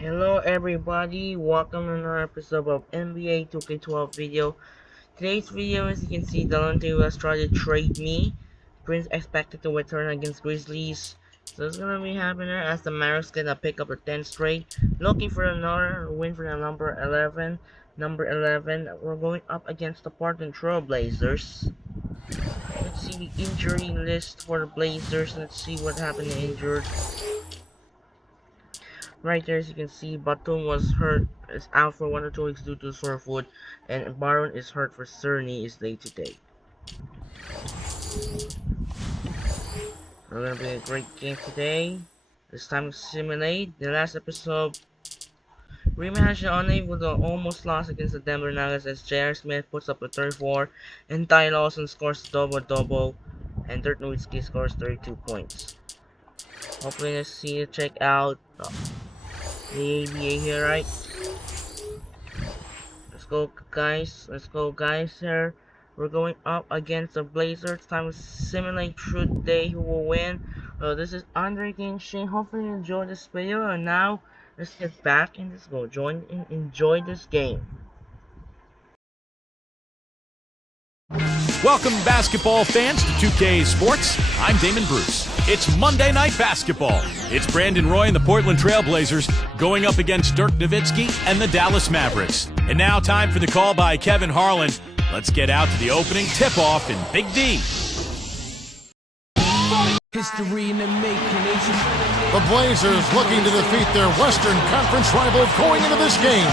Hello everybody, welcome to another episode of NBA 2K12 video. Today's video, as you can see, Delonte West tried to trade me. Prince expected to return against Grizzlies. So it's gonna be happening as the Mavericks gonna pick up a 10th straight. Looking for another win for the number 11. Number 11, we're going up against the Portland Trail Blazers. Let's see the injury list for the Blazers. Let's see what happened injured. Right there, as you can see, Batum was hurt, is out for 1 or 2 weeks due to sore foot, and Baron is hurt for Cerny is day to day. We're gonna be a great game today. It's time to simulate. The last episode, rematch unable to almost lost against the Denver Nuggets as J.R. Smith puts up a 34, and Ty Lawson scores double-double, and Dirk Nowitzki scores 32 points. Hopefully, let's see, check out the ABA here, right? Let's go guys here. We're going up against the Blazers. Time to simulate truth day who will win. This is Andre King Shane. Hopefully you enjoy this video, and now let's get back and let's go join and enjoy this game. Welcome basketball fans to 2K Sports. I'm Damon Bruce. It's Monday Night Basketball. It's Brandon Roy and the Portland Trail Blazers going up against Dirk Nowitzki and the Dallas Mavericks. And now time for the call by Kevin Harlan. Let's get out to the opening tip-off in Big D. History in the making. The Blazers looking to defeat their Western Conference rival going into this game.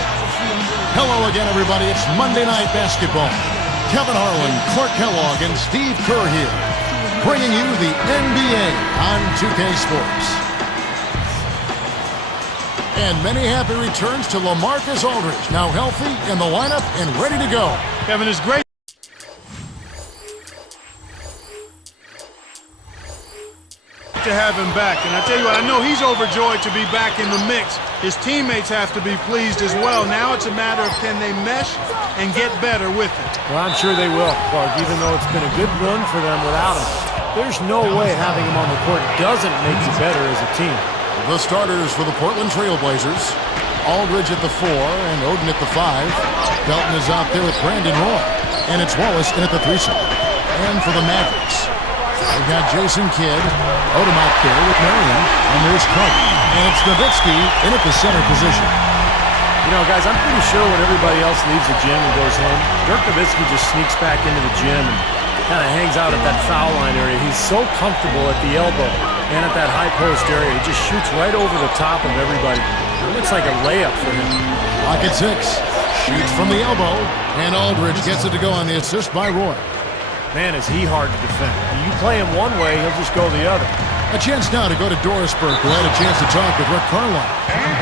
Hello again, everybody. It's Monday Night Basketball. Kevin Harlan, Clark Kellogg, and Steve Kerr here, bringing you the NBA on 2K Sports. And many happy returns to Lamarcus Aldridge, now healthy, in the lineup, and ready to go. Kevin, is great to have him back. And I tell you what, I know he's overjoyed to be back in the mix. His teammates have to be pleased as well. Now it's a matter of can they mesh and get better with it. Well, I'm sure they will, Clark, even though it's been a good run for them without him. There's no way having him on the court doesn't make you better as a team. The starters for the Portland Trail Blazers, Aldridge at the 4 and Oden at the 5. Belton is out there with Brandon Roy, and it's Wallace in at the 3 slot. And for the Mavericks, they've got Jason Kidd, Odom out there with Marion, and there's Carter. And it's Nowitzki in at the center position. You know, guys, I'm pretty sure when everybody else leaves the gym and goes home, Dirk Nowitzki just sneaks back into the gym and kind of hangs out at that foul line area. He's so comfortable at the elbow and at that high post area. He just shoots right over the top of everybody. It looks like a layup for him. Lock at 6. Shoots from the elbow, and Aldridge gets it to go on the assist by Roy. Man, is he hard to defend. You play him one way, he'll just go the other. A chance now to go to Dorisburg, who had a chance to talk with Rick Carlisle.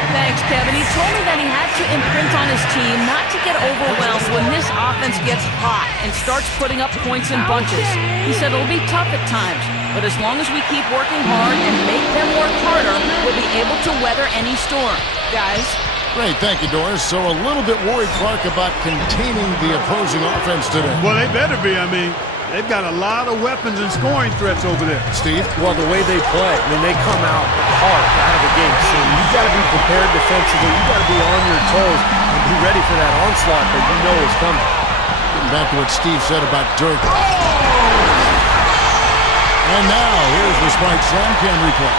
Thanks, Kevin. He told me that he had to imprint on his team not to get overwhelmed when this offense gets hot and starts putting up points in bunches. He said it'll be tough at times, but as long as we keep working hard and make them work harder, we'll be able to weather any storm. Guys? Great, thank you, Doris. So a little bit worried, Clark, about containing the opposing offense today. Well, they better be. I mean, they've got a lot of weapons and scoring threats over there. Steve? Well, the way they play, I mean, they come out hard out of the gate. So you've got to be prepared defensively. You've got to be on your toes and be ready for that onslaught that you know is coming. Getting back to what Steve said about Dirk. And now, here's the Spike Slam Cam replay.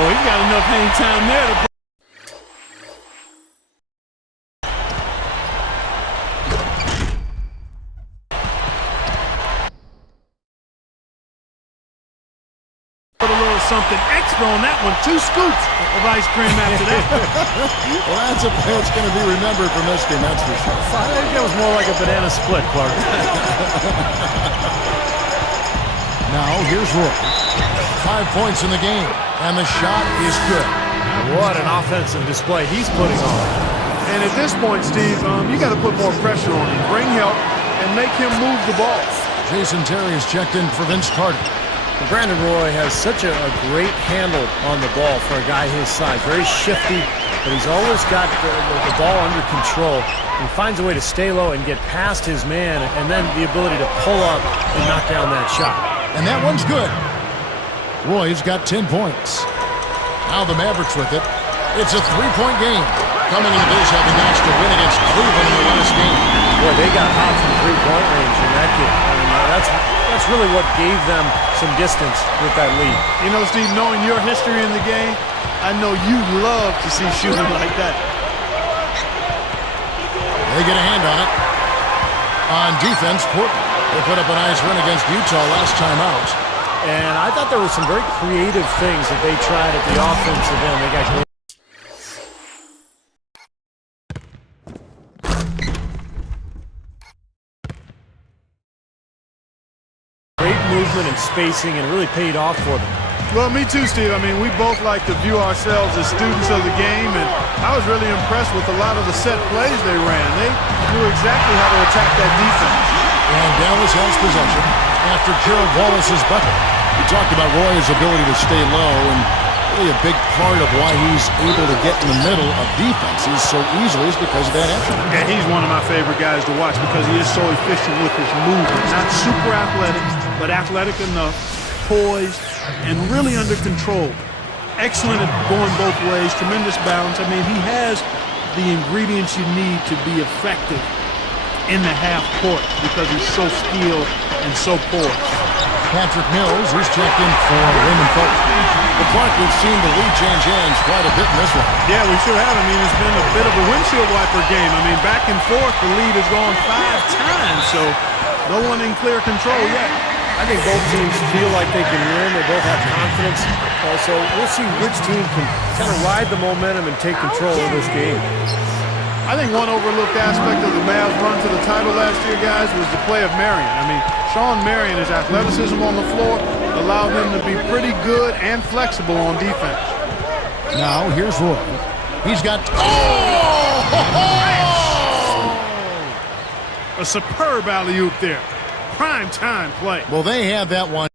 Well, he's got enough hang time there to play. Something extra on that one. 2 scoops of ice cream after that. Well, that's a play that's going to be remembered from this game, that's for sure. I think that was more like a banana split, Clark. Now, here's Roy. 5 points in the game, and the shot is good. What an offensive display he's putting on. And at this point, Steve, you got to put more pressure on him. Bring help and make him move the ball. Jason Terry is checked in for Vince Carter. Brandon Roy has such a great handle on the ball for a guy his size. Very shifty, but he's always got the ball under control. He finds a way to stay low and get past his man, and then the ability to pull up and knock down that shot. And that one's good. Roy's got 10 points. Now the Mavericks with it. It's a 3-point game. coming into this having notched a win against Cleveland in the last game. Boy, they got hot from three-point range in that game. I mean, that's really what gave them some distance with that lead. You know, Steve, knowing your history in the game, I know you love to see shooting like that. They get a hand on it. On defense, Portland. They put up a nice win against Utah last time out. And I thought there were some very creative things that they tried at the offensive end. They got great movement and spacing, and it really paid off for them. Well, me too, Steve. I mean, we both like to view ourselves as students of the game, and I was really impressed with a lot of the set plays they ran. They knew exactly how to attack that defense. And Dallas has possession after Gerald Wallace's bucket. We talked about Roy's ability to stay low, and really a big part of why he's able to get in the middle of defenses so easily is because of that effort. And he's one of my favorite guys to watch because he is so efficient with his movement. Not super athletic, but athletic enough, poised, and really under control. Excellent at going both ways, tremendous balance. I mean, he has the ingredients you need to be effective in the half court because he's so skilled and so poised. Patrick Mills, who's checked in for Raymond Felton. But Clark, we've seen the lead change hands quite a bit in this one. Yeah, we sure have. I mean, it's been a bit of a windshield wiper game. I mean, back and forth, the lead has gone 5 times, so no one in clear control yet. I think both teams feel like they can win. They both have confidence. So we'll see which team can kind of ride the momentum and take control of this game. I think one overlooked aspect of the Mavs' run to the title last year, guys, was the play of Marion. I mean, Sean Marion, his athleticism on the floor allowed them to be pretty good and flexible on defense. Now, here's Roy. He's got... A superb alley-oop there. Prime time play. Well, they have that one.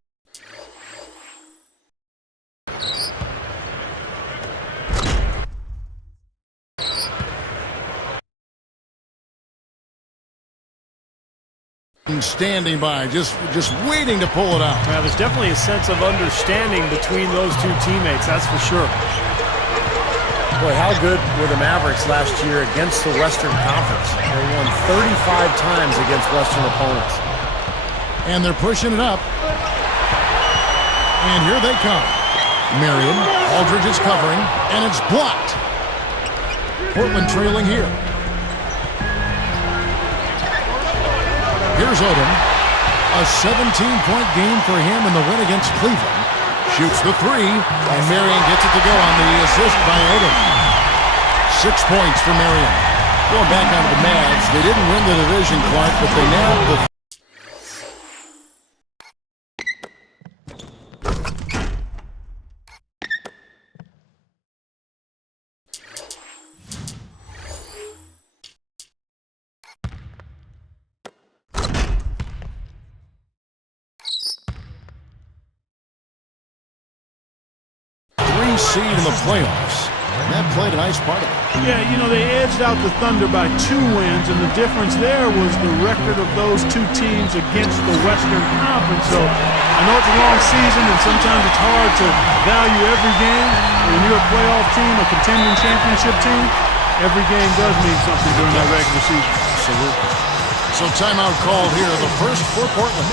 Standing by, just waiting to pull it out. Now, there's definitely a sense of understanding between those two teammates, that's for sure. Boy, how good were the Mavericks last year against the Western Conference? They won 35 times against Western opponents. And they're pushing it up. And here they come. Marion, Aldridge is covering, and it's blocked. Portland trailing here. Here's Odom. A 17-point game for him in the win against Cleveland. Shoots the three, and Marion gets it to go on the assist by Odom. 6 points for Marion. Going back onto the Mavs, they didn't win the division, Clark, but they nabbed the... seed in the playoffs. And that played a nice part of it. Yeah, you know, they edged out the Thunder by 2 wins, and the difference there was the record of those 2 teams against the Western Conference. So I know it's a long season, and sometimes it's hard to value every game. When you're a playoff team, a contending championship team, every game does mean something during that regular season. Absolutely. So timeout called here, the first for Portland.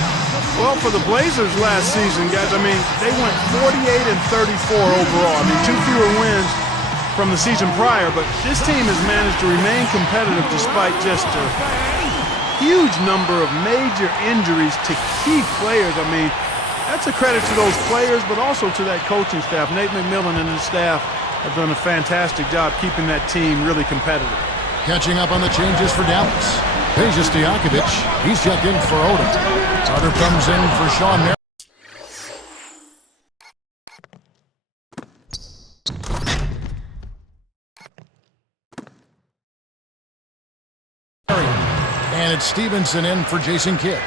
Well, for the Blazers last season, guys, I mean, they went 48 and 34 overall. I mean, 2 fewer wins from the season prior, but this team has managed to remain competitive despite just a huge number of major injuries to key players. I mean, that's a credit to those players, but also to that coaching staff. Nate McMillan and his staff have done a fantastic job keeping that team really competitive. Catching up on the changes for Dallas. Peja Stojakovic, he's checked in for Odom. Carter comes in for Sean Marion. And it's Stevenson in for Jason Kidd.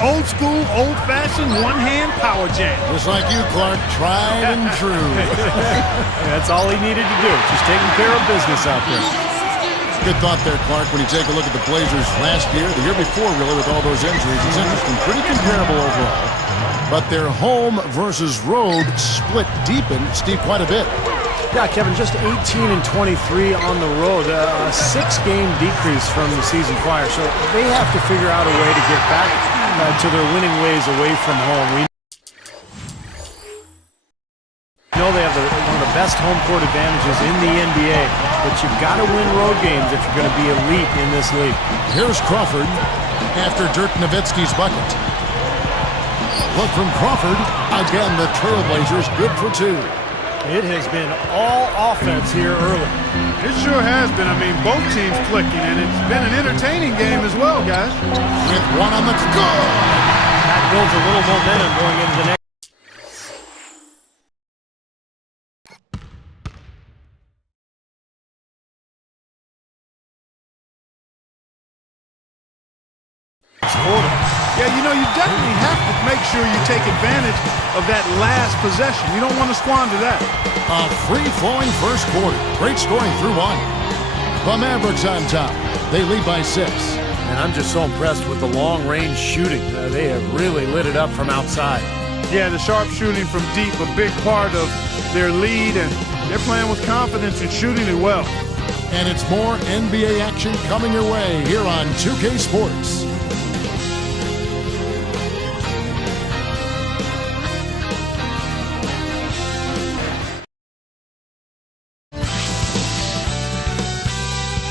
Old school, old-fashioned, one-hand power jam. Just like you, Clark, tried and true. That's all he needed to do, just taking care of business out there. Good thought there, Clark, when you take a look at the Blazers last year, the year before, really, with all those injuries. It's interesting, pretty comparable overall. But their home versus road split deepened, Steve, quite a bit. Yeah, Kevin, just 18 and 23 on the road, a 6-game decrease from the season prior. So they have to figure out a way to get back to their winning ways away from home. We know they have one of the best home court advantages in the NBA, but you've got to win road games if you're going to be elite in this league. Here's Crawford after Dirk Nowitzki's bucket. Look from Crawford. Again, the Trailblazers good for 2. It has been all offense here early. It sure has been. I mean, both teams clicking, and it's been an entertaining game as well, guys. With one on the good. That builds a little momentum going into the next. Quarter. Yeah, you know, you definitely have to make sure you take advantage of that last possession. You don't want to squander that. A free-flowing first quarter. Great scoring through 1. The Mavericks on top. They lead by 6. And I'm just so impressed with the long-range shooting. They have really lit it up from outside. Yeah, the sharp shooting from deep, a big part of their lead, and they're playing with confidence and shooting it well. And it's more NBA action coming your way here on 2K Sports.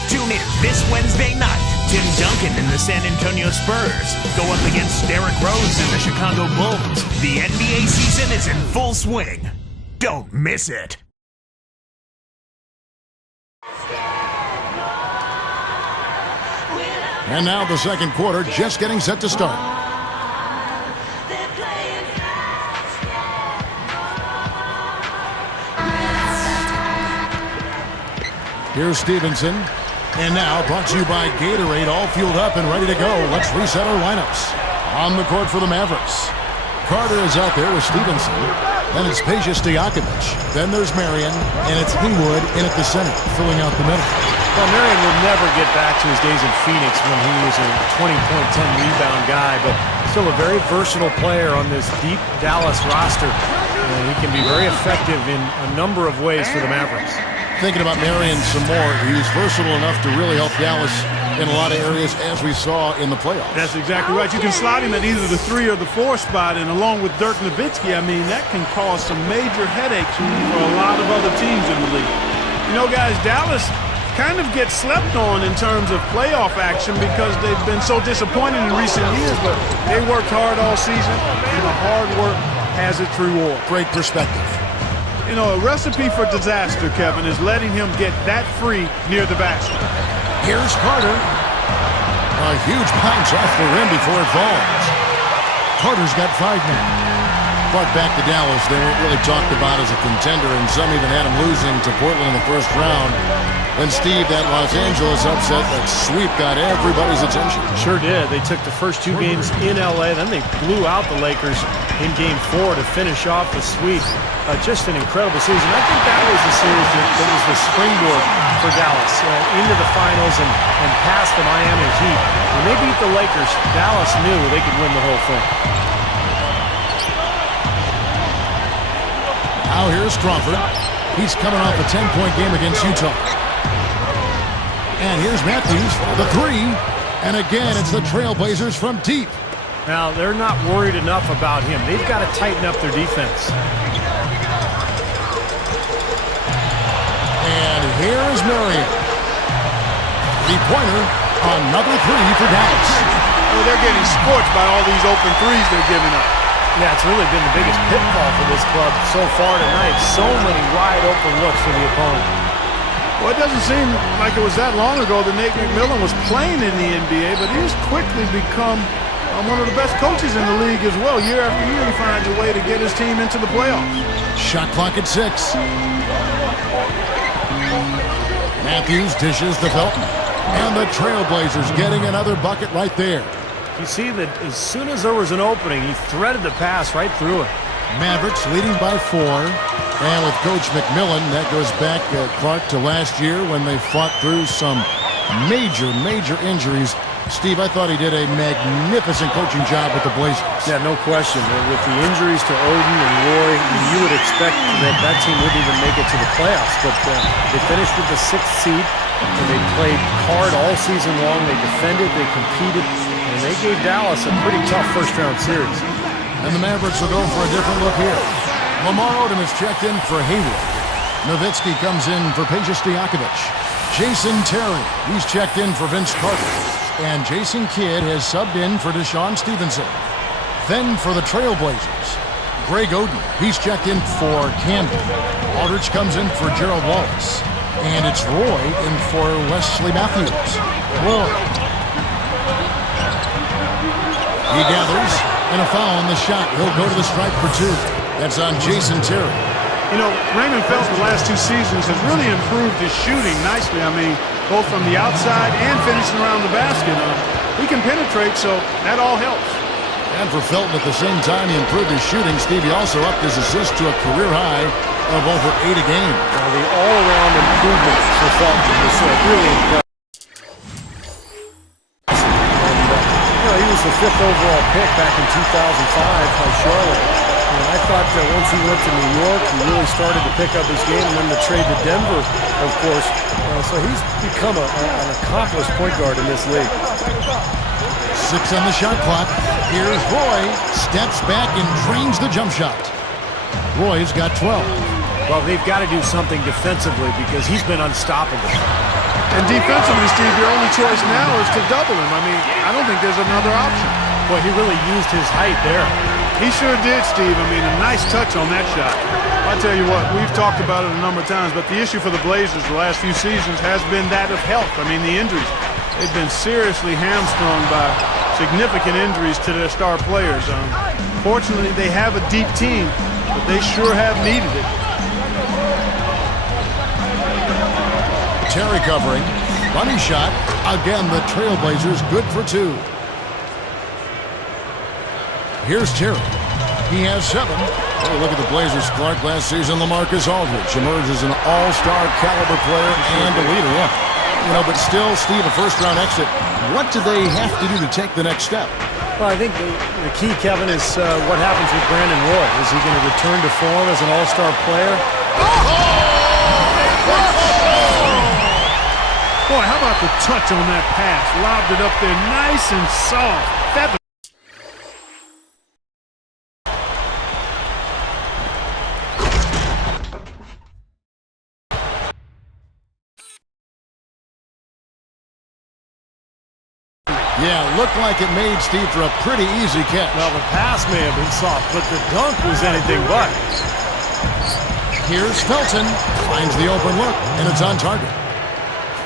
Tune in this Wednesday night. Tim Duncan and the San Antonio Spurs go up against Derrick Rose and the Chicago Bulls. The NBA season is in full swing. Don't miss it. And now the second quarter just getting set to start. Here's Stevenson. And now brought to you by Gatorade, all fueled up and ready to go. Let's reset our lineups. On the court for the Mavericks. Carter is out there with Stevenson. Then it's Peja Stojakovic. Then there's Marion. And it's Haywood in at the center, filling out the middle. Well, Marion will never get back to his days in Phoenix when he was a 20-point, 10-rebound guy, but still a very versatile player on this deep Dallas roster. And he can be very effective in a number of ways for the Mavericks. Thinking about Marion some more, he's versatile enough to really help Dallas in a lot of areas, as we saw in the playoffs. That's exactly right. You can slide him at either the 3 or the 4 spot, and along with Dirk Nowitzki, I mean, that can cause some major headaches for a lot of other teams in the league. You know, guys, Dallas kind of gets slept on in terms of playoff action because they've been so disappointed in recent years, but they worked hard all season, and the hard work has its reward. Great perspective. You know, a recipe for disaster, Kevin, is letting him get that free near the basket. Here's Carter. A huge bounce off the rim before it falls. Carter's got 5 now. But back to Dallas, they weren't really talked about as a contender, and some even had him losing to Portland in the first round. And Steve, that Los Angeles upset, that sweep got everybody's attention. Sure did. They took the first 2 games in LA, then they blew out the Lakers in Game 4 to finish off the sweep. Just an incredible season. I think that was the series that was the springboard for Dallas into the finals and past the Miami Heat. When they beat the Lakers, Dallas knew they could win the whole thing. Now here's Crawford. He's coming off a 10-point game against Utah. And here's Matthews for the 3. And again, it's the Trailblazers from deep. Now, they're not worried enough about him. They've got to tighten up their defense. And here's Marion. 3-pointer. Another 3 for Dallas. Oh, they're getting scorched by all these open threes they're giving up. Yeah, it's really been the biggest pitfall for this club so far tonight. So many wide open looks for the opponent. Well, it doesn't seem like it was that long ago that Nate McMillan was playing in the NBA, but he's quickly become one of the best coaches in the league as well. Year after year, he finds a way to get his team into the playoffs. Shot clock at 6. Matthews dishes to Felton. And the Trailblazers getting another bucket right there. You see that as soon as there was an opening, he threaded the pass right through it. Mavericks leading by 4. And with Coach McMillan, that goes back, Clark, to last year when they fought through some major injuries Steve, I thought he did a magnificent coaching job with the Blazers. Yeah, no question. With the injuries to Odin and Roy, you would expect that team wouldn't even make it to the playoffs. But they finished with the 6th seed, and they played hard all season long. They defended, they competed, and they gave Dallas a pretty tough first-round series. And the Mavericks will go for a different look here. Lamar Odom is checked in for Hayward. Nowitzki comes in for Peja Stojakovic. Jason Terry, he's checked in for Vince Carter. And Jason Kidd has subbed in for Deshaun Stevenson. Then for the Trailblazers, Greg Oden, he's checked in for Camden. Aldridge comes in for Gerald Wallace. And it's Roy in for Wesley Matthews. Roy. He gathers, and a foul on the shot. He'll go to the stripe for 2. That's on Jason Terry. You know, Raymond Felton the last 2 seasons has really improved his shooting nicely. I mean, both from the outside and finishing around the basket. He can penetrate, so that all helps. And for Felton at the same time, he improved his shooting. Steve, he also upped his assists to a career high of over 8 a game. The all-around improvement for Felton was really impressive. He was the 5th overall pick back in 2005 by Charlotte. And I thought that once he went to New York, he really started to pick up his game, and then the trade to Denver, of course. So he's become an accomplished point guard in this league. 6 on the shot clock. Here's Roy. Steps back and drains the jump shot. Roy's got 12. Well, they've got to do something defensively because he's been unstoppable. And defensively, Steve, your only choice now is to double him. I mean, I don't think there's another option. Boy, he really used his height there. He sure did, Steve. I mean, a nice touch on that shot. I'll tell you what, we've talked about it a number of times, but the issue for the Blazers the last few seasons has been that of health. I mean, the injuries. They've been seriously hamstrung by significant injuries to their star players. Fortunately, they have a deep team, but they sure have needed it. Terry covering. Bunny shot. Again, the Trailblazers good for 2. Here's Terry. He has 7. Oh, look at the Blazers' Clark last season. Lamarcus Aldridge emerged as an all-star caliber player and a leader. Yeah. You know, but still, Steve, a first-round exit. What do they have to do to take the next step? Well, I think the key, Kevin, is what happens with Brandon Roy. Is he going to return to form as an all-star player? Boy, how about the touch on that pass? Lobbed it up there nice and soft. Yeah, looked like it made Steve for a pretty easy catch. Well, the pass may have been soft, but the dunk was anything but. Here's Felton. Finds the open look, and it's on target.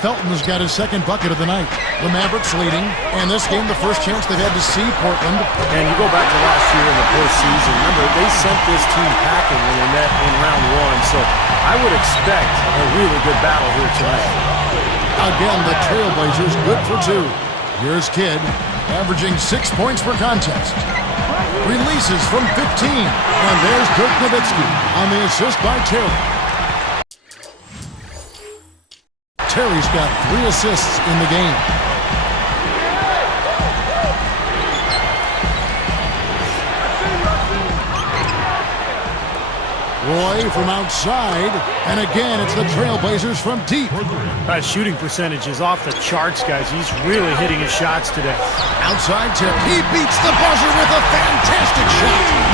Felton's got his 2nd bucket of the night. The Mavericks leading, and this game the first chance they've had to see Portland. And you go back to last year in the postseason. Remember, they sent this team packing when they met in round 1, so I would expect a really good battle here tonight. Again, the Trailblazers good for 2. Here's Kidd, averaging 6 points per contest. Releases from 15, and there's Dirk Nowitzki on the assist by Terry. Terry's got 3 assists in the game. Roy from outside, and again it's the Trailblazers from deep. That shooting percentage is off the charts, guys. He's really hitting his shots today. Outside tip, he beats the buzzer with a fantastic shot.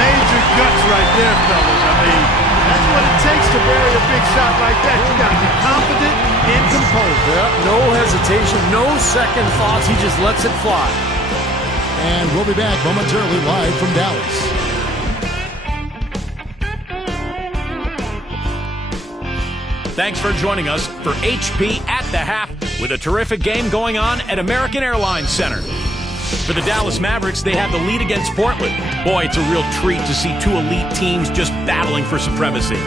Major guts right there, fellas. I mean, that's what it takes to bury a big shot like that. You got to be confident and composed. Yeah, no hesitation, no second thoughts. He just lets it fly. And we'll be back momentarily live from Dallas. Thanks for joining us for HP at the Half with a terrific game going on at American Airlines Center. For the Dallas Mavericks, they have the lead against Portland. Boy, it's a real treat to see 2 elite teams just battling for supremacy.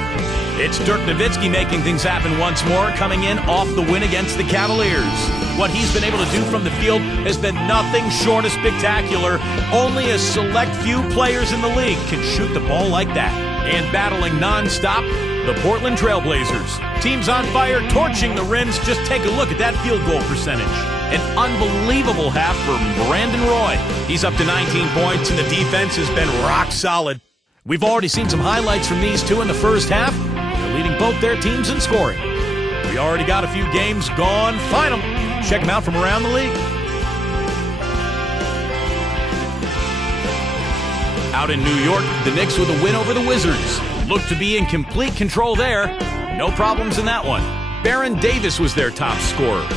It's Dirk Nowitzki making things happen once more, coming in off the win against the Cavaliers. What he's been able to do from the field has been nothing short of spectacular. Only a select few players in the league can shoot the ball like that. And battling non-stop, the Portland Trailblazers. Teams on fire, torching the rims. Just take a look at that field goal percentage. An unbelievable half for Brandon Roy. He's up to 19 points, and the defense has been rock solid. We've already seen some highlights from these two in the first half. They're leading both their teams in scoring. We already got a few games gone. Find them. Check them out from around the league. Out in New York, the Knicks with a win over the Wizards. Looked to be in complete control there. No problems in that one. Baron Davis was their top scorer.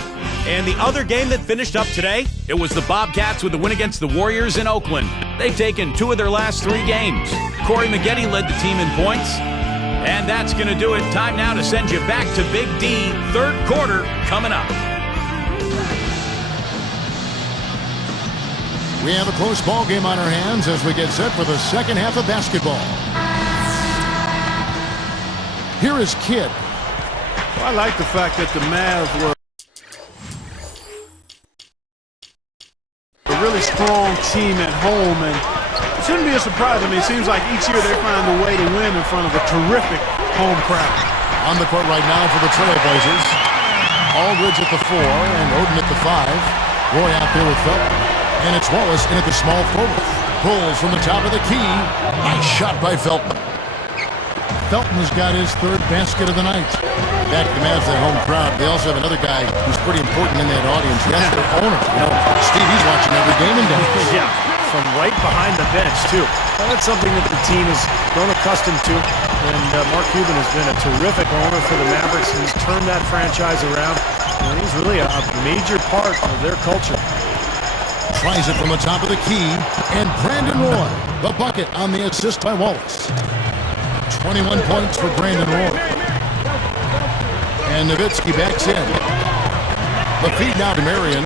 And the other game that finished up today, it was the Bobcats with the win against the Warriors in Oakland. They've taken 2 of their last 3 games. Corey Maggette led the team in points. And that's going to do it. Time now to send you back to Big D. Third quarter coming up. We have a close ball game on our hands as we get set for the second half of basketball. Here is Kidd. Well, I like the fact that the Mavs were a really strong team at home, and it shouldn't be a surprise. I mean, it seems like each year they find a way to win in front of a terrific home crowd. On the court right now for the Trailblazers. Aldridge at the 4 and Oden at the 5. Roy out there with Felton. And it's Wallace in at the small forward. Pulls from the top of the key. Nice shot by Felton. Felton has got his 3rd basket of the night. Back to the Mavs, that home crowd. They also have another guy who's pretty important in that audience. That's their owner. You know, Steve, he's watching every game in Dallas. Yeah, from right behind the bench, too. Well, that's something that the team has grown accustomed to. And Mark Cuban has been a terrific owner for the Mavericks. He's turned that franchise around. And he's really a major part of their culture. Tries it from the top of the key. And Brandon Roy, the bucket on the assist by Wallace. 21 points for Brandon Roy. And Nowitzki backs in. The feed now to Marion.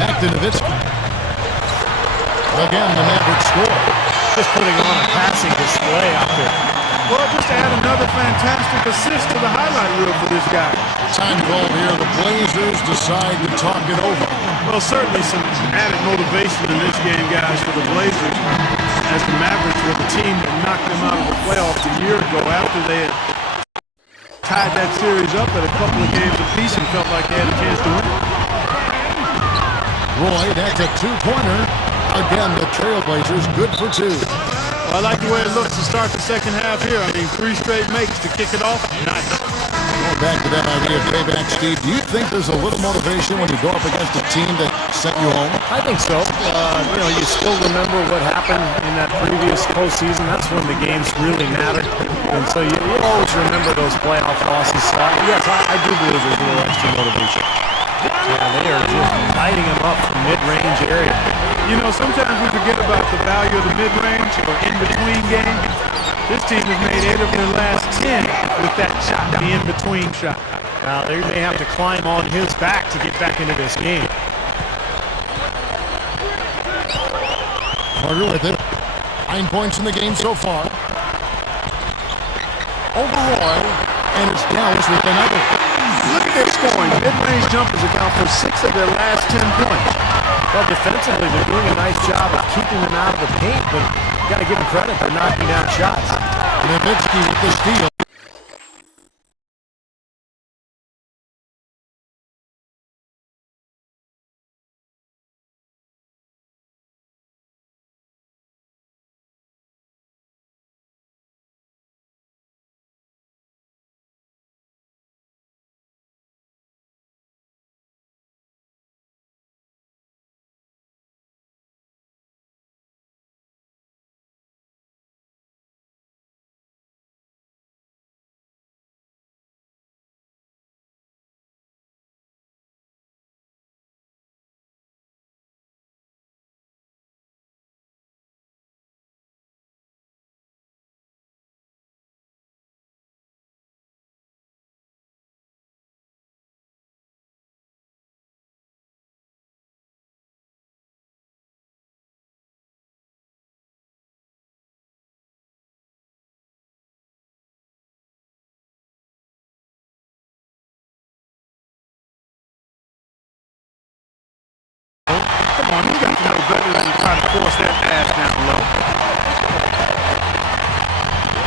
Back to Nowitzki. Again, the Mavericks score. Just putting on a passing display out there. Well, just to add another fantastic assist to the highlight reel for this guy. Time call here. The Blazers decide to talk it over. Well, certainly some added motivation in this game, guys, for the Blazers, as the Mavericks were the team that knocked them out of the playoffs a year ago after they had tied that series up at a couple of games apiece and felt like they had a chance to win. Roy, that's a 2-pointer. Again, the Trailblazers good for 2. Well, I like the way it looks to start the second half here. I mean, 3 straight makes to kick it off. Nice. Going back to that idea of payback, Steve, do you think there's a little motivation when you go up against a team that sent you home? I think so. You still remember what happened in that previous postseason. That's when the games really mattered. And so you always remember those playoff losses. Yes, I do believe there's a little extra motivation. Yeah, they are just lighting them up from mid-range area. You know, sometimes we forget about the value of the mid-range or in-between game. This team has made 8 of their last 10 with that shot, the in-between shot. Now, they may have to climb on his back to get back into this game. Carter with it. 9 points in the game so far. Over Roy, and it's Dallas with another. Look at their scoring. Mid-range jumpers account for 6 of their last 10 points. Well, defensively, they're doing a nice job of keeping them out of the paint, but you got to give them credit. They're knocking down shots. Nowitzki with the steal. force that pass down low.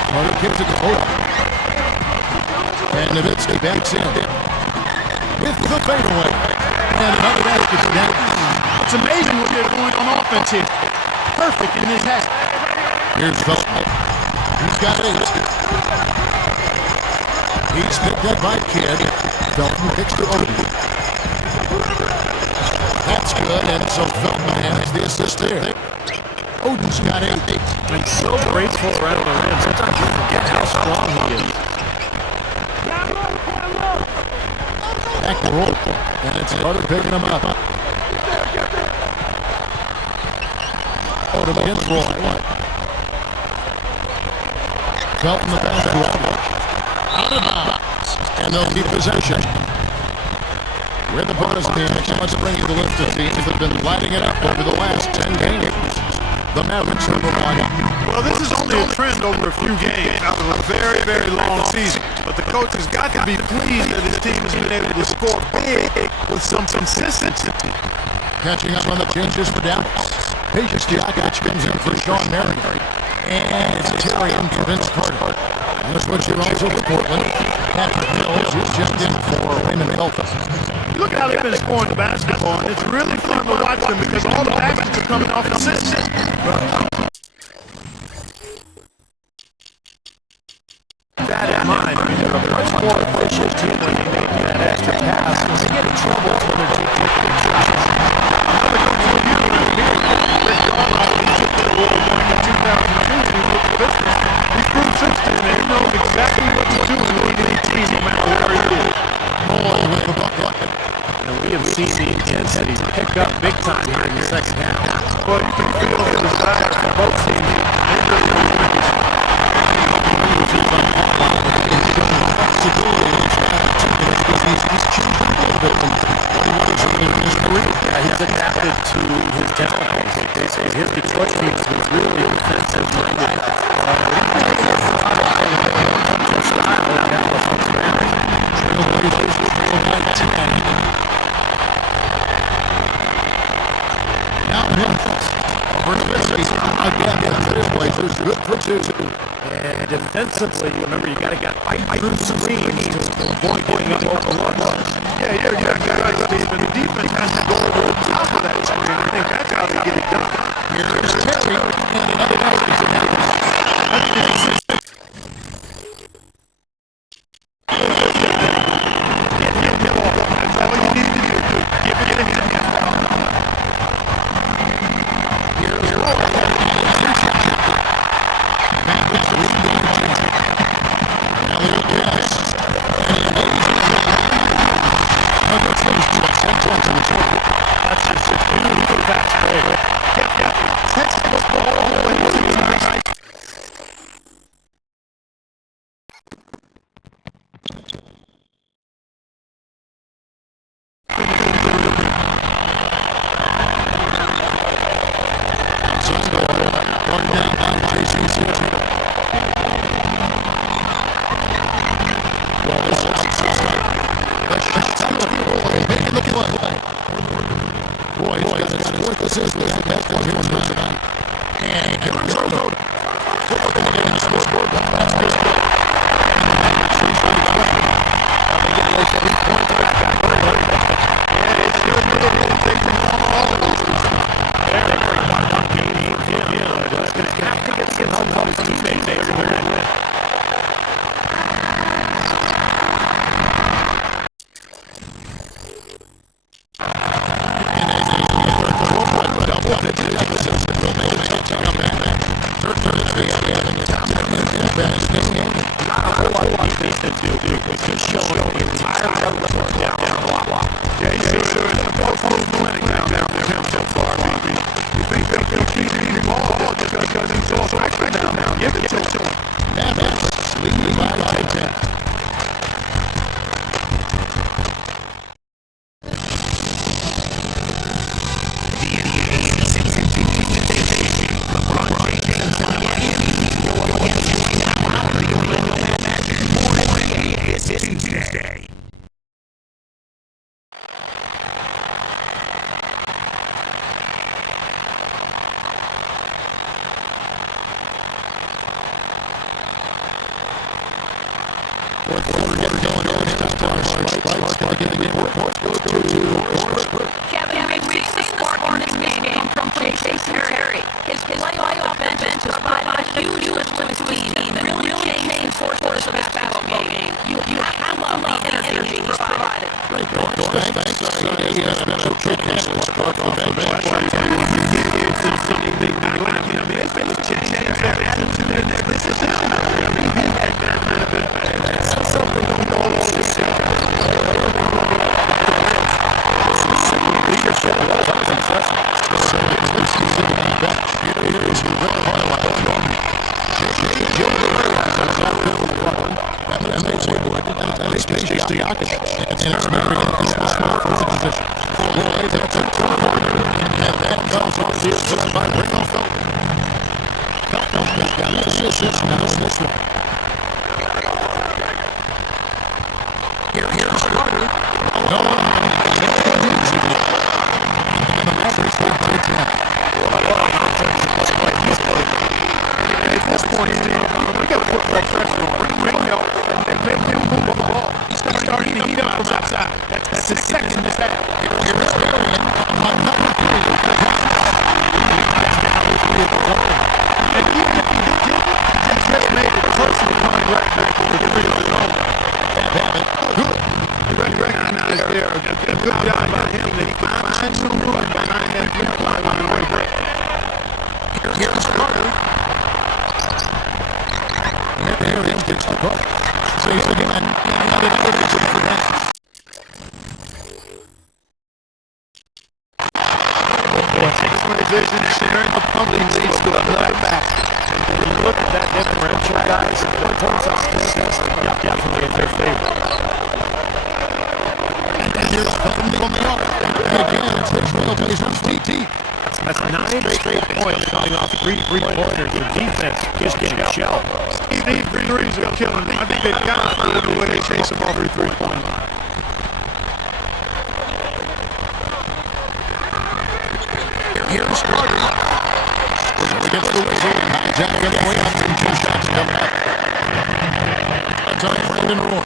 Carter kicks it to Oda. And Nowitzki backs in. With the fadeaway. And another basket for Dallas. It's amazing what they're doing on offense here. Perfect in his hat. Here's Felton. He's got 8. He's picked up by Kidd. Felton kicks to Odin. That's good, and so Felton has the assist there. Odin's got 8. And so graceful right on the rim. Sometimes you forget how strong he is. Back to roll. And it's Carter picking him up. Odom against Roy. Felton the pass to Aldridge. Out of bounds. And they'll keep possession. With the bonus in the action, let's bring you the list of teams that have been lighting it up over the last 10 games. The Mavericks #1. Well, this is only a trend over a few games out of a very, very long season. But the coach has got to be pleased that his team has been able to score big with some consistency. Catching up on the changes for Dallas. Patience Diakac comes in for Sean Marion. And it's Terry in for Vince Carter. And the switcher also for Portland. Patrick Mills is just in for Raymond Felton. Look at how they've been scoring the basketball, and it's really fun to watch them because all the baskets are coming off assists. That in mind, I mean, they're a much more efficient team when they make that extra pass. When they get in trouble, it's when they're taking big shots. Another coach with you around here, Rick Carlisle, he took the award going in 2002 to look at Pistons. He proved since then that he knows exactly what to do in leading a team no matter where he is. Boy, with the bucket. And we have seen the intensity pick up big time here in the second half. Well, you can feel the desire for both teams. They really want to win this one. He's adapted to his talent. His Detroit team has been really defensive minded. Now Memphis. Over to Memphis. Again, the Trailblazers good for 2. And defensively, remember, you got to get right through screens to avoid getting up open looks. Yeah, right, Steve. And the defense has to go over the top of that screen. I think that's how they get it done. Here's Terry and another basket to Memphis. That's all you need to do. Give it to him. Here's Roy. Memphis rebound. Elliott West. That's just a beautiful fast break. Textbook ball all the way to the night. Dirk Nowitzki Fourth quarter getting going. Spikes. Going to get the report. Go to Kevin, we've seen the spark in this game from Jason Terry. His playoff bench has provided a huge lift to his team and really changed the course of his basketball game. You have to love the energy he's provided. Thanks. He has been a true candidate off the bench. It's really changed their attitude and their decision. That's something we don't always see. Leadership was impressive. So it's sitting on the bench. Here's the red highlight. And they say, and it's chasing Yakich. And it's moving into the small forward position. That's a turnover. And that comes off the assist by Rico Felton. Felton has got this assist now in this one. Here's Carter. And the Mavericks have played down. At this point, we got to put more pressure on Reno and make him move on the ball. He's starting to heat up from outside. That's his second this half. Here's Marion on number 3. And even if he did, he just made it personal coming right back to the three of his own. Good. He recognized there a good job by him that he could find some room behind that three-point line right there. Here's Carter. Marion gets the ball. Saves again. And it is for that. Transition, sharing the pumping leads to another basket. When you look at that differential, guys, the points off the system are definitely in their favor. And here's Felton from the arc. And again, it's the Trailblazers deep. That's 9 straight points coming off 3 3-pointers. The defense just getting shelled. These threes are killing them. I think they've got to find a way to chase them off the three-point line. Here's Carter. Gets the whistle. Hijack it way up and 2 shots coming up. That's on Brandon Roy.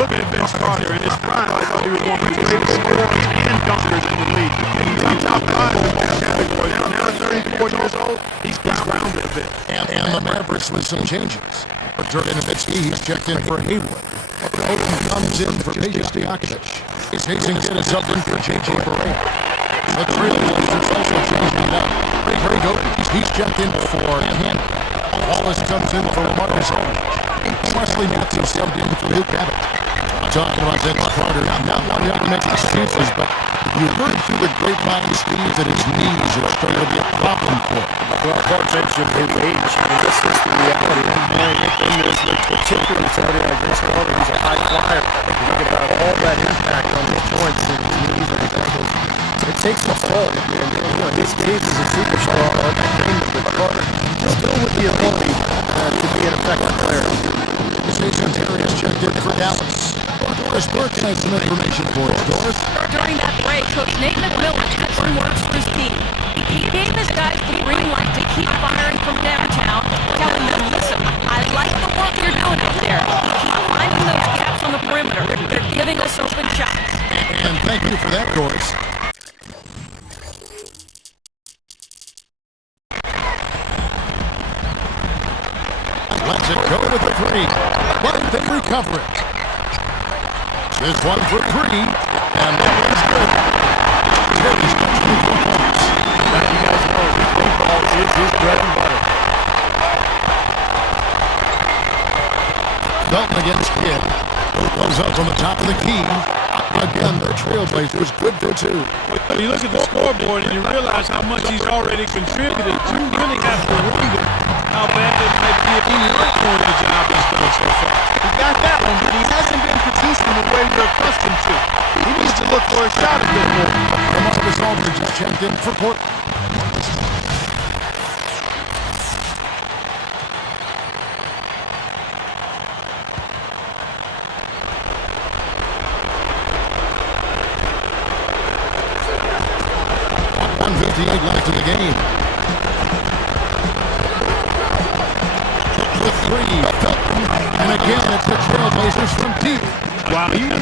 Look at Vince Carter in his prime. I thought he was one of the greatest scorers and dunkers in the league. He's on top 5 in that category. Now at 34 years old, he's grounded a bit. And the Mavericks with some changes. For Dirk Nowitzki, he's checked in for Haywood. Odin comes in for Peja Stojakovic. It's Hazen get us up in for J.J. Barea. The Trailblazers also changed it up. Very good. He's checked in for Henry. Wallace comes in for Lamarcus Aldridge. Wesley Matthews subbed in for Luke Abbott. I'm talking about Vince Carter. Not wanting to make excuses, but you heard through the grapevine, Steve, that his knees are starting to be a problem for him. Well, Clark mentioned his age. This is the reality of playing in this league, particularly somebody like Vince Carter, who's a high flyer. You think about all that impact on his joints and his knees and his ankles. It takes a toll. And his case is a superstar on the game with Carter. Still with the ability to be an effective player. Jason Terry has checked in for Dallas. Doris Burke has some information for us. Doris? During that break, Coach Nate McMillan did some works for his team. He gave his guys the green light to keep firing from downtown, telling them, listen, I like the work you're doing out there. Keep finding those gaps on the perimeter. They're giving us open shots. And thank you for that, Doris. Let's it go with the 3. But they recover it. This one for 3. And that one's good. Terry's got 24 points. Now you guys know the three ball is his bread and butter. Felton against Kidd. Goes up on the top of the key. Again, the Trailblazers good for 2. When you look at the scoreboard and you realize how much he's already contributed, you really have to wonder how bad it might be if he weren't doing the job he's done so far. He got that one, but he hasn't been producing the way you're accustomed to. He needs to look for a shot a bit more. Lamarcus Aldridge just checked in for Portland. Left in the game. The 3, Felton, and again it's the Trailblazers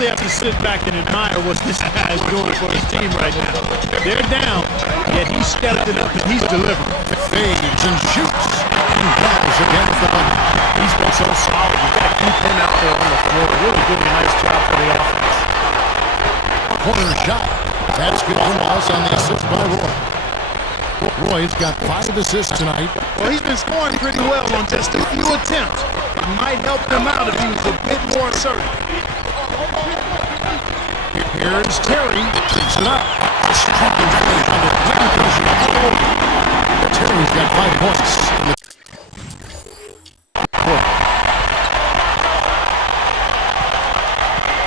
really have to sit back and admire what this guy is doing for his team right now. They're down, yet he stepped it up and he's delivering. Fades and shoots and battles against the bucket. He's been so solid. You've got to keep him out there on the floor. Really doing a nice job for the offense. Corner shot. That's good from us on the assist by Roy. Roy's got 5 assists tonight. Well, he's been scoring pretty well on just a few attempts. It might help him out if he was a bit more assertive. Here's Terry. Takes it up. A strong finish on the ground pressure. Terry's got 5 points.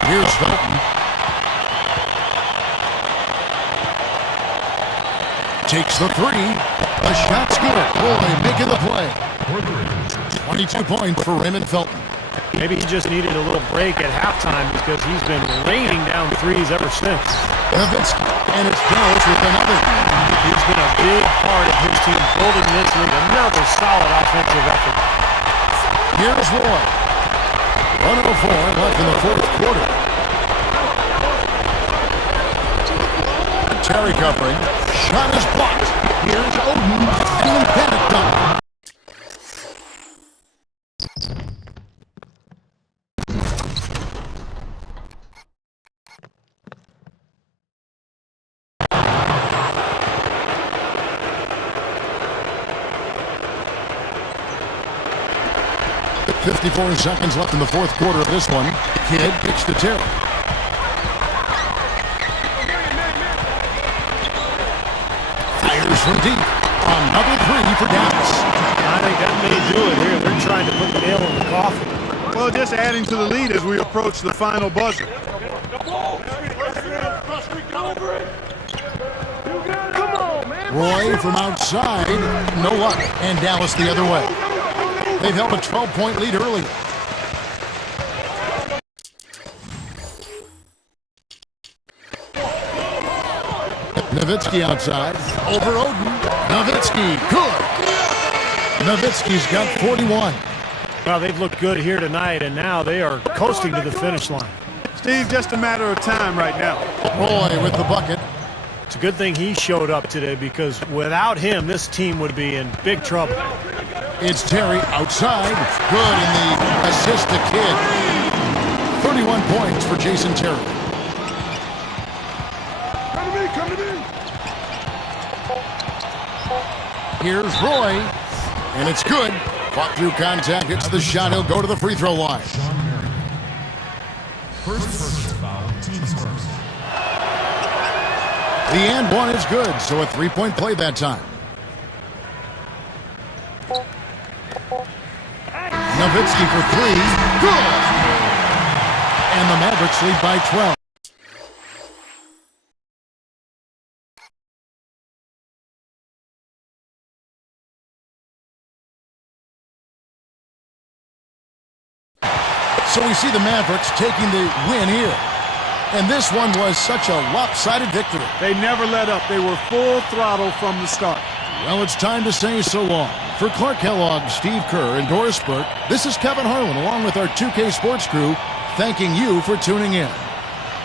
Here's Felton. Takes the 3. The shot's good. Roy making the play. 22 points for Raymond Felton. Maybe he just needed a little break at halftime because he's been raining down threes ever since. Nowitzki, and it's Dallas with another. He's been a big part of his team building this lead. Another solid offensive effort. Here's Roy. 1:04 left in the 4th quarter. Terry covering. Shot is blocked. Here's Oden. And the panic dunk. .54 seconds left in the 4th quarter of this one. Kidd kicks to Terry. Fires from deep. Another 3 for Dallas. I think that may do it here. They're trying to put the nail in the coffin. Well, just adding to the lead as we approach the final buzzer. Roy from outside. No luck. And Dallas the other way. They've held a 12-point lead early. Nowitzki outside. Over Oden. Nowitzki. Good. Nowitzki's got 41. Well, they've looked good here tonight, and now they are coasting to the finish line. Steve, just a matter of time right now. Roy with the bucket. It's a good thing he showed up today because without him, this team would be in big trouble. It's Terry outside. Good in the assist to Kidd. 31 points for Jason Terry. Here's Roy. And it's good. Fought through contact. Hits the shot. He'll go to the free throw line. First personal foul, team's first. The and one is good. So a 3-point play that time. Nowitzki for 3. Good! And the Mavericks lead by 12. So we see the Mavericks taking the win here. And this one was such a lopsided victory. They never let up. They were full throttle from the start. Well, it's time to say so long. For Clark Kellogg, Steve Kerr, and Doris Burke, this is Kevin Harlan along with our 2K Sports crew thanking you for tuning in.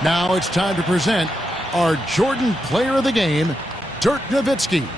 Now it's time to present our Jordan Player of the Game, Dirk Nowitzki.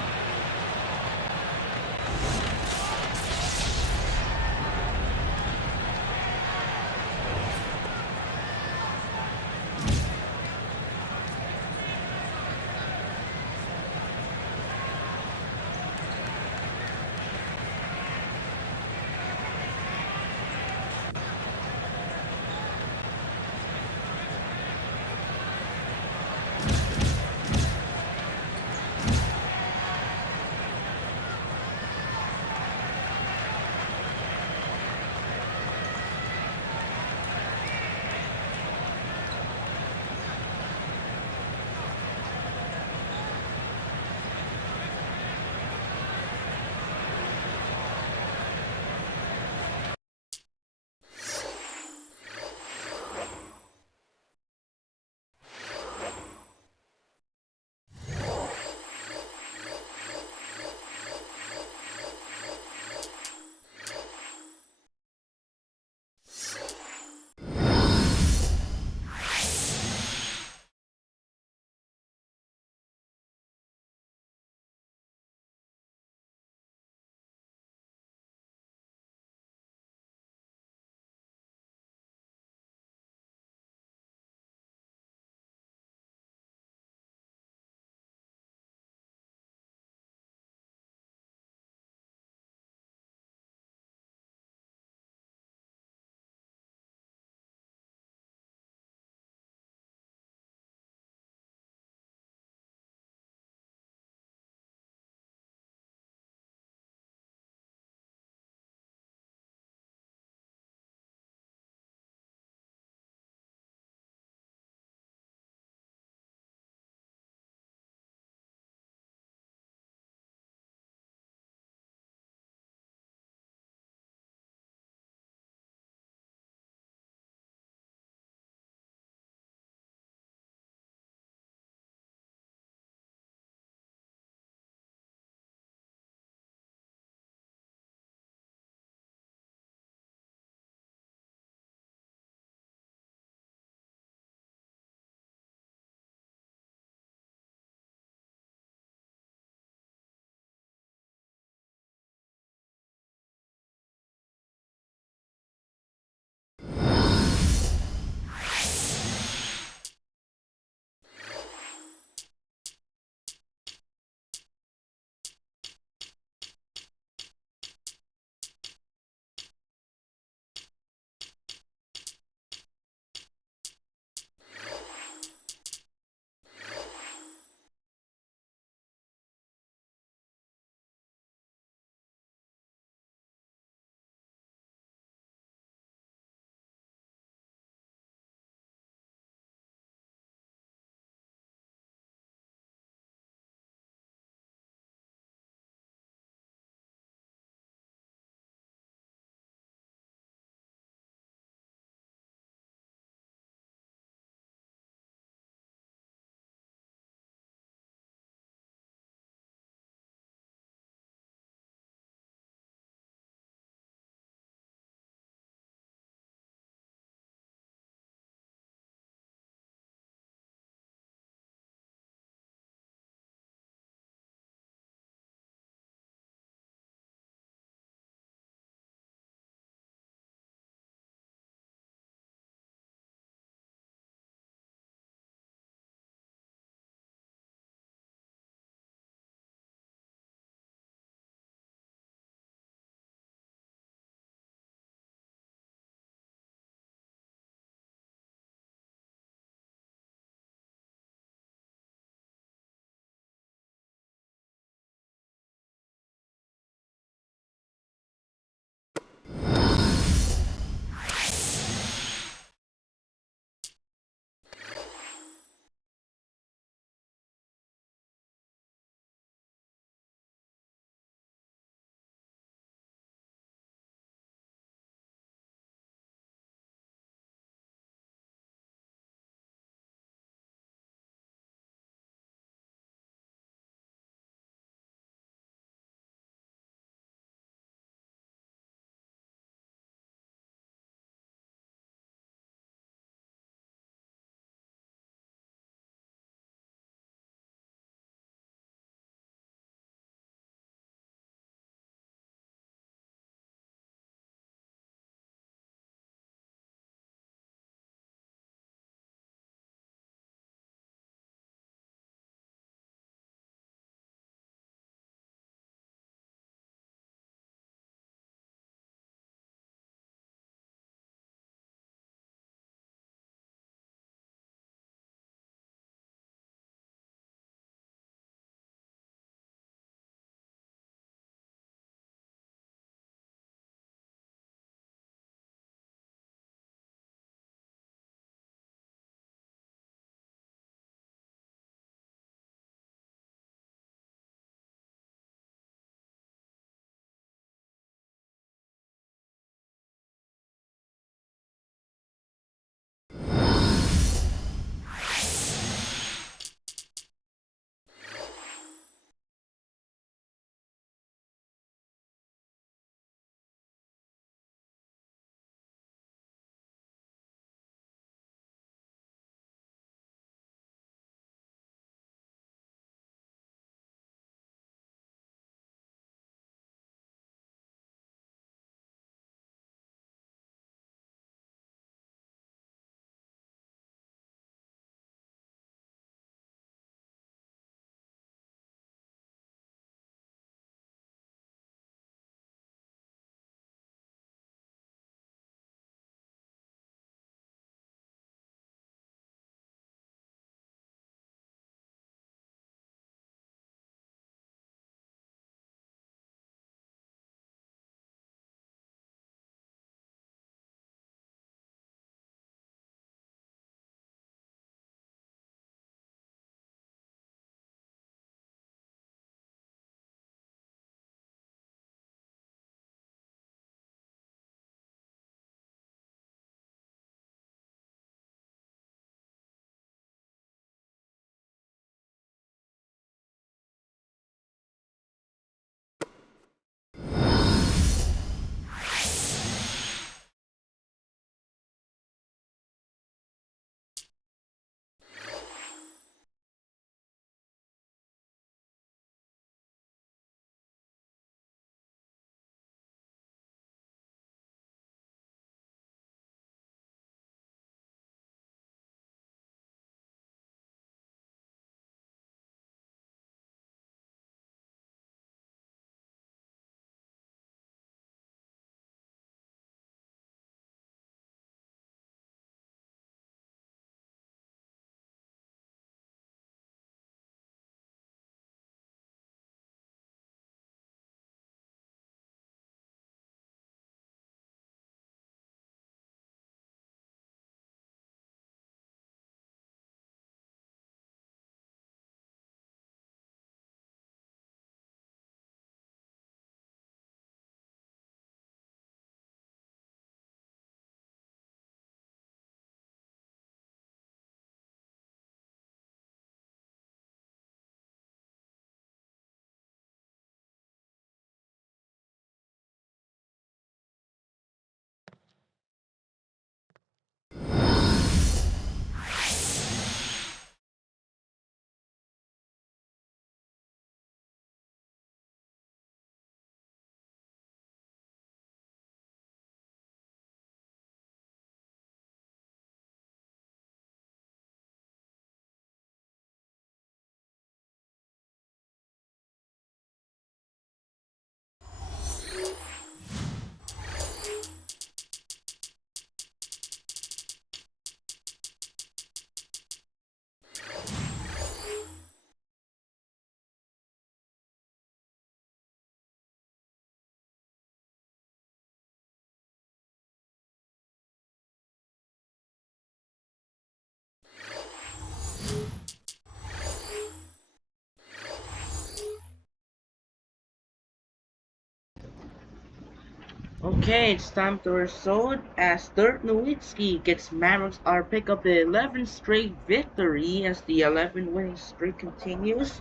Okay, it's time to result as Dirk Nowitzki gets Mavericks are pick up the 11th straight victory as the 11 winning streak continues.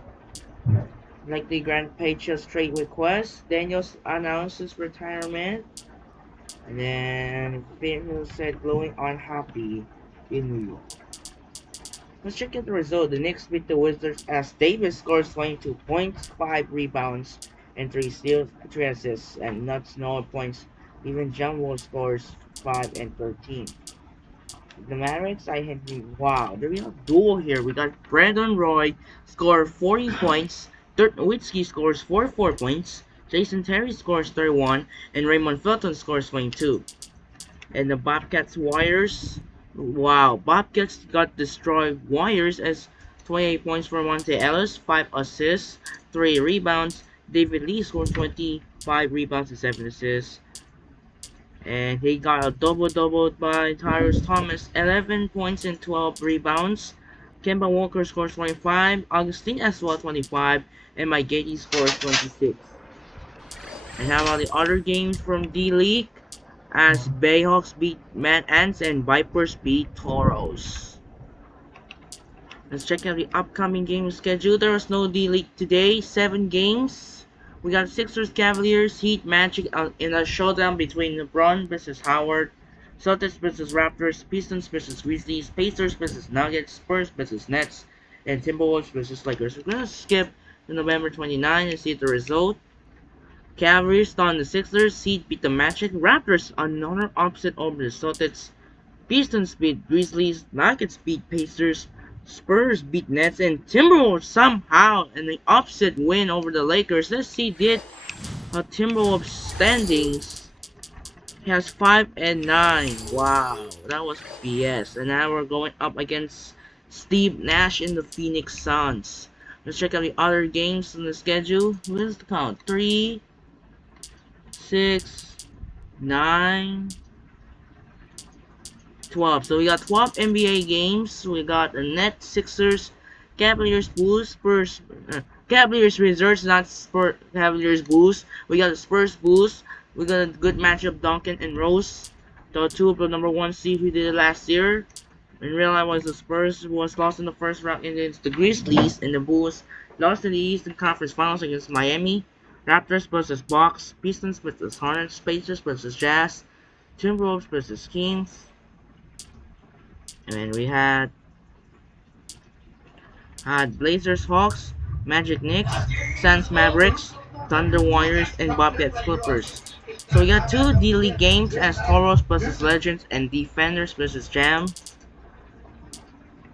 Like the Grand Patriots trade request, Daniels announces retirement, and then Finkel said glowing unhappy in New York. Let's check out the result. The Knicks beat the Wizards as Davis scores 22 points, 5 rebounds, and 3 steals, 3 assists, and not no points. Even John Wall scores 5 and 13. The Mavericks, I had wow, the real duel here. We got Brandon Roy score 40 points, Dirk Nowitzki scores 44 points, Jason Terry scores 31, and Raymond Felton scores 22. And the Bobcats Warriors, wow, Bobcats got destroyed. Warriors as 28 points for Monte Ellis, 5 assists, 3 rebounds. David Lee scored 25 rebounds and 7 assists. And he got a double-double by Tyrus Thomas, 11 points and 12 rebounds. Kemba Walker scores 25, Augustine as well 25, and Mike Gady scores 26. And how about the other games from D-League? As Bayhawks beat Mad Ants and Vipers beat Toros. Let's check out the upcoming game schedule. There was no D-League today, 7 games. We got Sixers, Cavaliers, Heat, Magic in a showdown between LeBron versus Howard, Celtics versus Raptors, Pistons versus Grizzlies, Pacers versus Nuggets, Spurs versus Nets, and Timberwolves versus Lakers. We're gonna skip to November 29 and see the result. Cavaliers on the Sixers, Heat beat the Magic, Raptors another upset over the Celtics, Pistons beat Grizzlies, Nuggets beat Pacers, Spurs beat Nets, and Timberwolves somehow in the upset win over the Lakers. Let's see did Timberwolves standings. He has 5 and 9. Wow, that was BS. And now we're going up against Steve Nash in the Phoenix Suns. Let's check out the other games on the schedule. Where's the count? 3, 6, 9, 12. So we got 12 NBA games. We got the Nets, Sixers, Cavaliers, Bulls, Spurs, Cavaliers Reserves, not Spurs, Cavaliers Bulls. We got the Spurs Bulls. We got a good matchup, Duncan and Rose. The two of the number 1 seed who did it last year. In real life, was the Spurs was lost in the first round against the Grizzlies, and the Bulls lost in the Eastern Conference Finals against Miami. Raptors versus Bucks, Pistons versus Hornets, Pacers versus Jazz, Timberwolves versus Kings. And then we had Blazers Hawks, Magic Knicks, Suns Mavericks, Thunder Warriors, and Bobcats Clippers. So we got 2 D-League games as Toros versus Legends and Defenders versus Jam.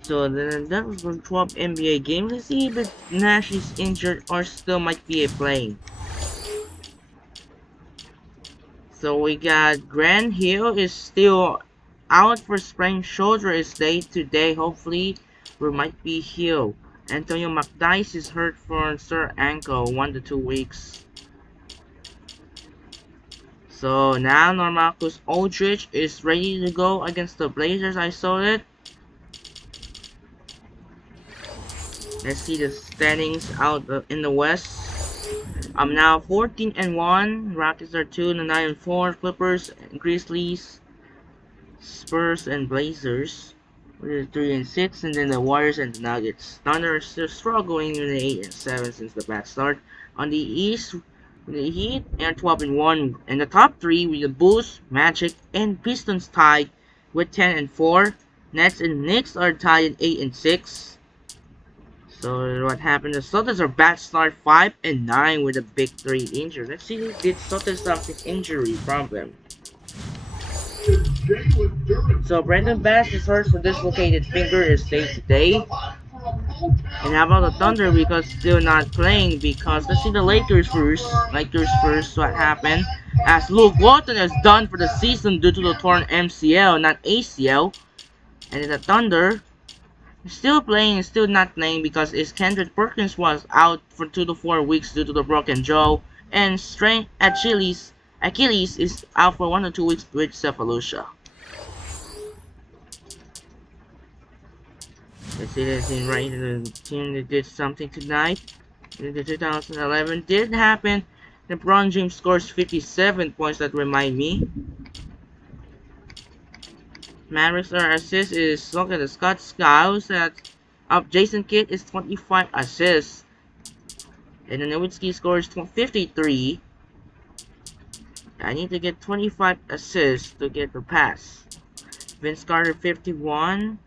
So then that was the 12 NBA games. Let's see if Nash is injured or still might be playing. So we got Grant Hill is still out for sprained shoulder. Is day to day. Hopefully, we might be healed. Antonio McDyess is hurt for sore ankle, 1 to 2 weeks. So now Lamarcus Aldridge is ready to go against the Blazers. I saw it. Let's see the standings out in the West. I'm now 14 and 1. Rockets are 2 and 9 and 4. Clippers, Grizzlies, Spurs, and Blazers. We're 3 and 6, and then the Warriors and the Nuggets. Thunder are still struggling in the 8 and 7 since the bad start. On the East, the Heat are 12 and 1. And the top 3 with the Bulls, Magic, and Pistons tied with 10 and 4. Nets and Knicks are tied at 8 and 6. So what happened? The Celtics are bad start 5 and 9 with a big 3 injured. Let's see if did Celtics have an injury problem. So Brandon Bass is hurt for dislocated finger is day to day. And how about the Thunder because still not playing because let's see the Lakers first. Lakers first, what happened? As Luke Walton is done for the season due to the torn MCL, not ACL. And then the Thunder still playing, still not playing because Kendrick Perkins was out for 2 to 4 weeks due to the broken jaw, and strained Achilles is out for 1 to 2 weeks with Cephalusha. Let's see this in right in the team that did something tonight. The 2011 did happen LeBron James scores 57 points, that remind me. Mavericks are assist is, look at the Scott Skiles at up. Jason Kidd is 25 assists. And then Nowitzki scores 53. I need to get 25 assists to get the pass. Vince Carter 51.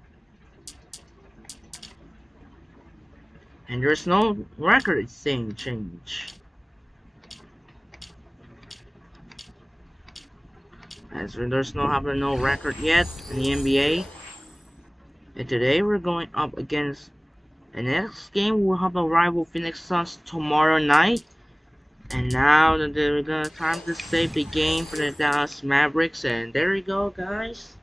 And there's no record saying change. As there's no record yet in the NBA. And today we're going up against the next game. We'll have a rival Phoenix Suns tomorrow night. And now we're gonna time to save the game for the Dallas Mavericks. And there we go, guys.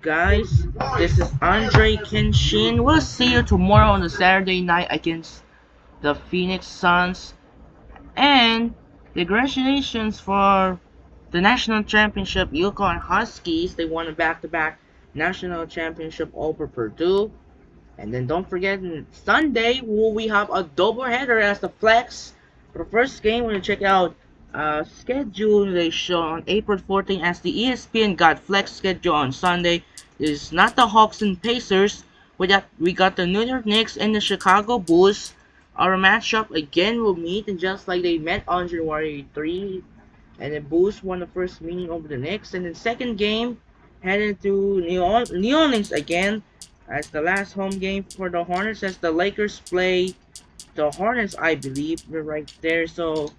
Guys, this is Andre Kenshin. We'll see you tomorrow on the Saturday night against the Phoenix Suns. And congratulations for the national championship, Yukon Huskies. They won a back-to-back national championship over Purdue. And then don't forget, Sunday we have a doubleheader as the flex. For the first game, we're going to check out schedule they show on April 14th as the ESPN got flex schedule on Sunday. It's not the Hawks and Pacers. We got the New York Knicks and the Chicago Bulls. Our matchup again will meet, and just like they met on January 3, and the Bulls won the first meeting over the Knicks. And the second game headed to New Orleans again as the last home game for the Hornets, as the Lakers play the Hornets, I believe. We're right there. So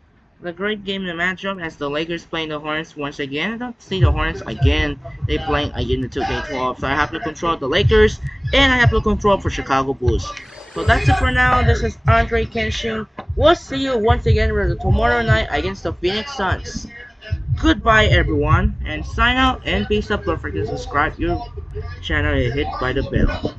the great game in the matchup as the Lakers playing the Hornets once again. I don't see the Hornets again. They playing again the 2K12. So I have to control the Lakers and I have to control for Chicago Bulls. So that's it for now. This is Andre Kenshin. We'll see you once again tomorrow night against the Phoenix Suns. Goodbye everyone, and sign out and peace up. Don't forget to subscribe your channel and hit by the bell.